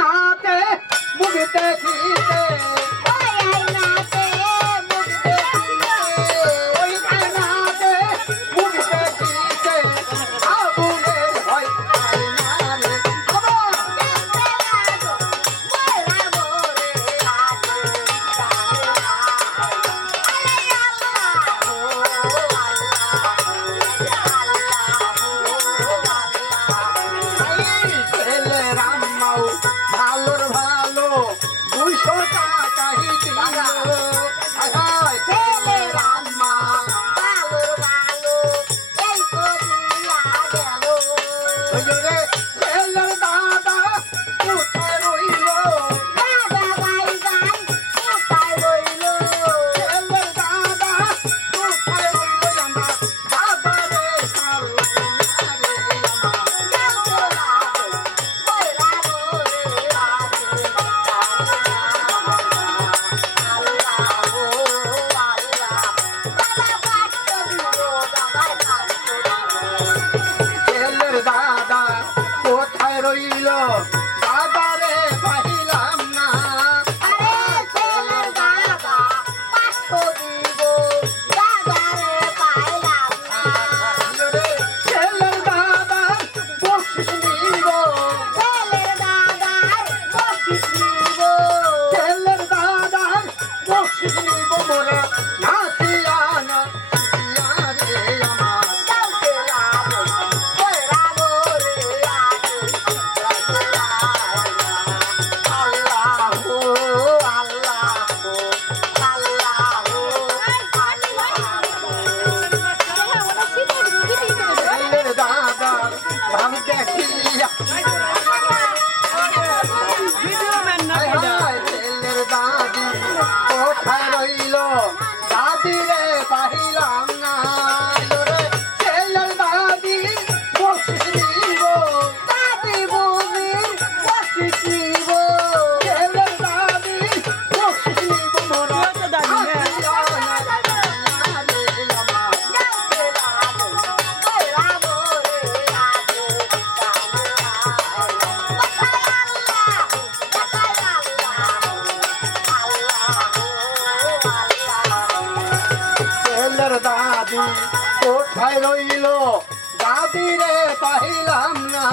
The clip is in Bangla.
আয়নাতে মুখ দেখিতে ওই আয়নাতে মুখ দেখিতে আগুনের হয় আয়নারে আবার ছেলে রাম্মাও ভালোর ভালো 200 টাকাই দিল হায় হায় ছেলে রাম্মা ওই রে ছেলের দাদা কোথায় রইল ছেলের দাদা কোথায় রইল আমার বাবারে কালনারে আমার ছেলের দাদা কোথায় রইল দাদারে পাইলাম না ছেলের দাদা বকশিশ নিব ছেলের দাদার বকশিশ নিব মোরা নাচিয়া নাচিয়া রে আমার ছেলের দাদার ভাব দেখিয়া হায় হায় ছেলের দাদি কোথায় রইল দাদি রে পাইলাম না রে ছেলের দাদি বকশিশ নিব ছেলের দাদি বকশিশ নিব মোরা নাচিয়া নাচিয়া রে আমার ছেলের দাদি কোথায় রইল দাদি রে পাইলাম না